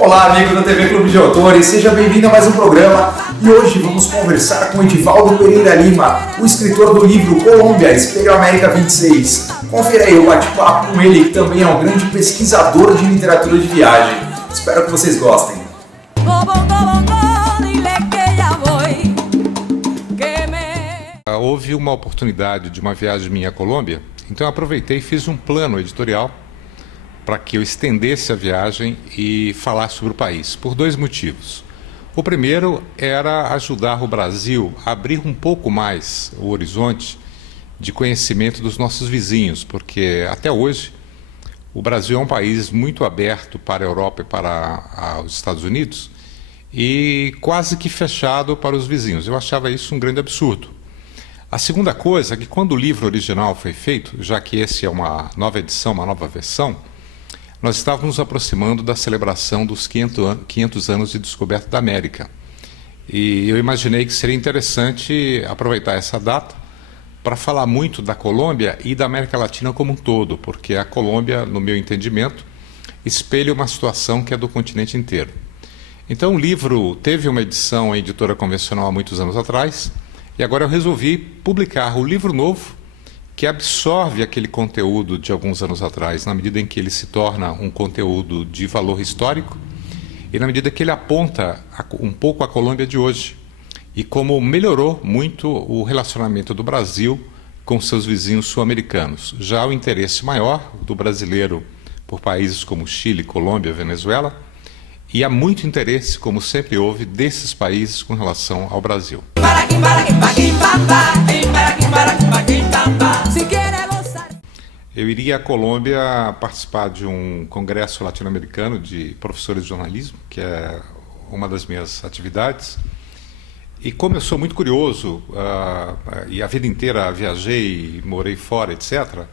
Olá, amigo da TV Clube de Autores, seja bem-vindo a mais um programa e hoje vamos conversar com Edivaldo Pereira Lima, o escritor do livro Colômbia, Espelho América 26. Confira aí o bate-papo com ele, que também é um grande pesquisador de literatura de viagem. Espero que vocês gostem. Houve uma oportunidade de uma viagem minha à Colômbia, então eu aproveitei e fiz um plano editorial para que eu estendesse a viagem e falasse sobre o país, por dois motivos. O primeiro era ajudar o Brasil a abrir um pouco mais o horizonte de conhecimento dos nossos vizinhos, porque até hoje o Brasil é um país muito aberto para a Europa e para os Estados Unidos e quase que fechado para os vizinhos. Eu achava isso um grande absurdo. A segunda coisa é que quando o livro original foi feito, já que esse é uma nova edição, uma nova versão, nós estávamos nos aproximando da celebração dos 500 anos de descoberta da América. E eu imaginei que seria interessante aproveitar essa data para falar muito da Colômbia e da América Latina como um todo, porque a Colômbia, no meu entendimento, espelha uma situação que é do continente inteiro. Então o livro teve uma edição em editora convencional há muitos anos atrás, e agora eu resolvi publicar o livro novo, que absorve aquele conteúdo de alguns anos atrás, na medida em que ele se torna um conteúdo de valor histórico e na medida que ele aponta um pouco a Colômbia de hoje e como melhorou muito o relacionamento do Brasil com seus vizinhos sul-americanos. Já o interesse maior do brasileiro por países como Chile, Colômbia, Venezuela, e há muito interesse, como sempre houve, desses países com relação ao Brasil. Eu iria à Colômbia participar de um congresso latino-americano de professores de jornalismo, que é uma das minhas atividades. E como eu sou muito curioso, e a vida inteira viajei, morei fora, etc.,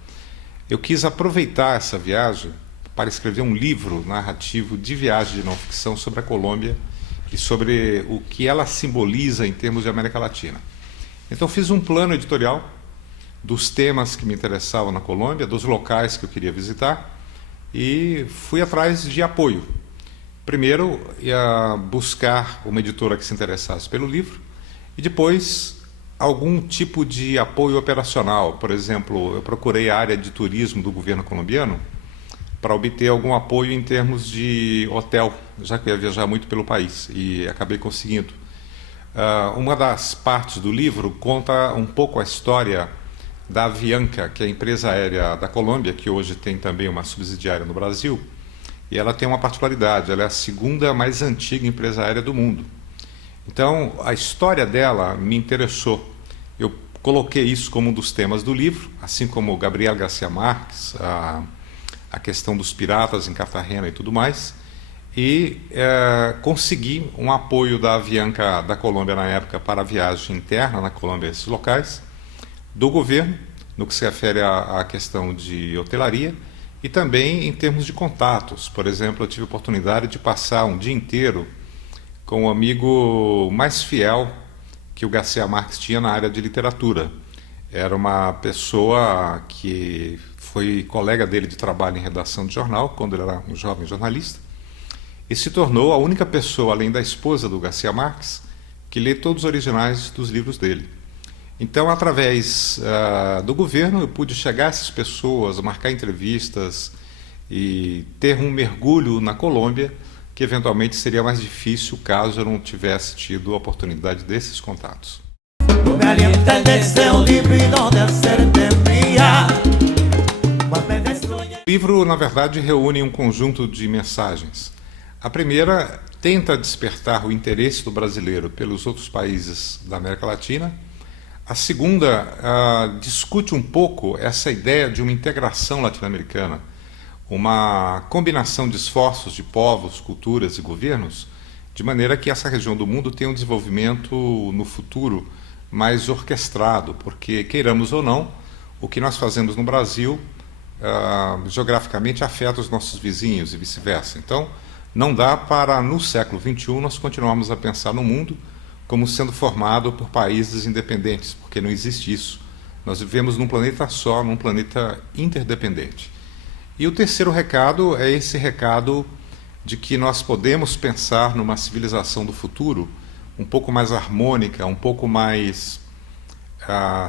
eu quis aproveitar essa viagem para escrever um livro narrativo de viagem de não-ficção sobre a Colômbia e sobre o que ela simboliza em termos de América Latina. Então fiz um plano editorial dos temas que me interessavam na Colômbia, dos locais que eu queria visitar e fui atrás de apoio. Primeiro, ia buscar uma editora que se interessasse pelo livro e depois algum tipo de apoio operacional. Por exemplo, eu procurei a área de turismo do governo colombiano para obter algum apoio em termos de hotel, já que eu ia viajar muito pelo país e acabei conseguindo. Uma das partes do livro conta um pouco a história da Avianca, que é a empresa aérea da Colômbia, que hoje tem também uma subsidiária no Brasil, e ela tem uma particularidade, ela é a segunda mais antiga empresa aérea do mundo. Então, a história dela me interessou. Eu coloquei isso como um dos temas do livro, assim como Gabriel García Márquez, a questão dos piratas em Cartagena e tudo mais, e consegui um apoio da Avianca da Colômbia na época para a viagem interna na Colômbia a esses locais, do governo, no que se refere à questão de hotelaria, e também em termos de contatos. Por exemplo, eu tive a oportunidade de passar um dia inteiro com o amigo mais fiel que o García Márquez tinha na área de literatura. Era uma pessoa que foi colega dele de trabalho em redação de jornal, quando ele era um jovem jornalista, e se tornou a única pessoa, além da esposa do García Márquez, que lê todos os originais dos livros dele. Então, através do governo, eu pude chegar a essas pessoas, marcar entrevistas e ter um mergulho na Colômbia, que eventualmente seria mais difícil caso eu não tivesse tido a oportunidade desses contatos. O livro, na verdade, reúne um conjunto de mensagens. A primeira tenta despertar o interesse do brasileiro pelos outros países da América Latina. A segunda discute um pouco essa ideia de uma integração latino-americana, uma combinação de esforços de povos, culturas e governos, de maneira que essa região do mundo tenha um desenvolvimento no futuro mais orquestrado, porque, queiramos ou não, o que nós fazemos no Brasil geograficamente afeta os nossos vizinhos e vice-versa. Então, não dá para, no século XXI, nós continuarmos a pensar no mundo como sendo formado por países independentes, porque não existe isso. Nós vivemos num planeta só, num planeta interdependente. E o terceiro recado é esse recado de que nós podemos pensar numa civilização do futuro um pouco mais harmônica, um pouco mais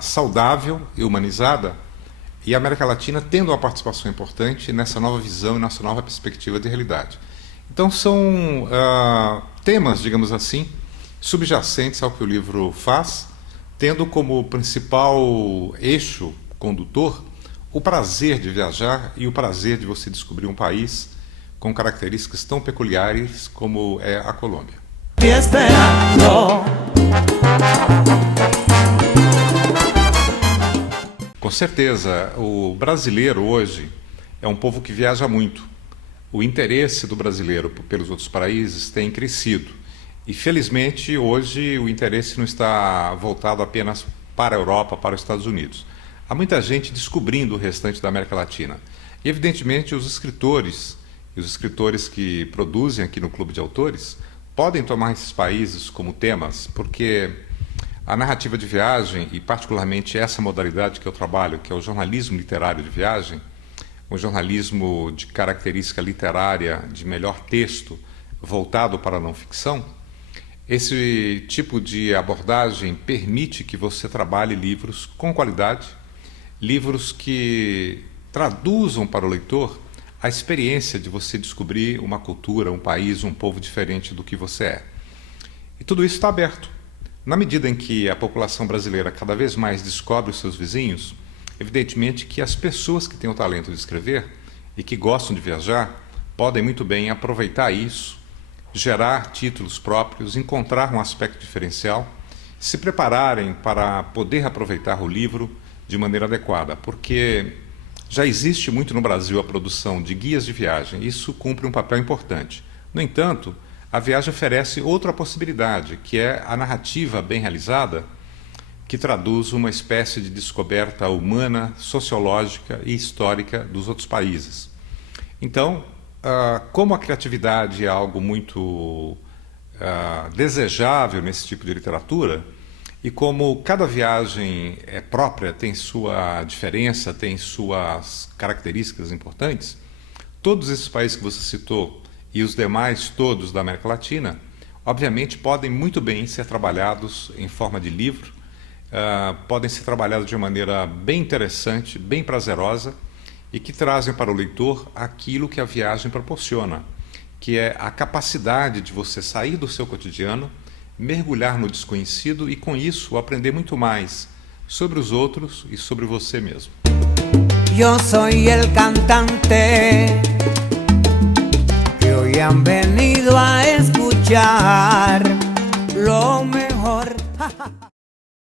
saudável e humanizada, e a América Latina tendo uma participação importante nessa nova visão e nessa nova perspectiva de realidade. Então são temas, digamos assim, subjacentes ao que o livro faz, tendo como principal eixo condutor o prazer de viajar e o prazer de você descobrir um país com características tão peculiares como é a Colômbia. Com certeza, o brasileiro hoje é um povo que viaja muito. O interesse do brasileiro pelos outros países tem crescido. E, felizmente, hoje o interesse não está voltado apenas para a Europa, para os Estados Unidos. Há muita gente descobrindo o restante da América Latina. E, evidentemente, os escritores que produzem aqui no Clube de Autores podem tomar esses países como temas, porque a narrativa de viagem, e particularmente essa modalidade que eu trabalho, que é o jornalismo literário de viagem, um jornalismo de característica literária, de melhor texto, voltado para a não-ficção, esse tipo de abordagem permite que você trabalhe livros com qualidade, livros que traduzam para o leitor a experiência de você descobrir uma cultura, um país, um povo diferente do que você é. E tudo isso está aberto. Na medida em que a população brasileira cada vez mais descobre os seus vizinhos, evidentemente que as pessoas que têm o talento de escrever e que gostam de viajar podem muito bem aproveitar isso, gerar títulos próprios, encontrar um aspecto diferencial, se prepararem para poder aproveitar o livro de maneira adequada, porque já existe muito no Brasil a produção de guias de viagem, isso cumpre um papel importante. No entanto, a viagem oferece outra possibilidade, que é a narrativa bem realizada, que traduz uma espécie de descoberta humana, sociológica e histórica dos outros países. Então, como a criatividade é algo muito desejável nesse tipo de literatura, e como cada viagem é própria, tem sua diferença, tem suas características importantes, todos esses países que você citou e os demais todos da América Latina, obviamente podem muito bem ser trabalhados em forma de livro, podem ser trabalhados de maneira bem interessante, bem prazerosa, e que trazem para o leitor aquilo que a viagem proporciona, que é a capacidade de você sair do seu cotidiano, mergulhar no desconhecido e, com isso, aprender muito mais sobre os outros e sobre você mesmo. Eu sou el cantante que hoy han venido a escuchar.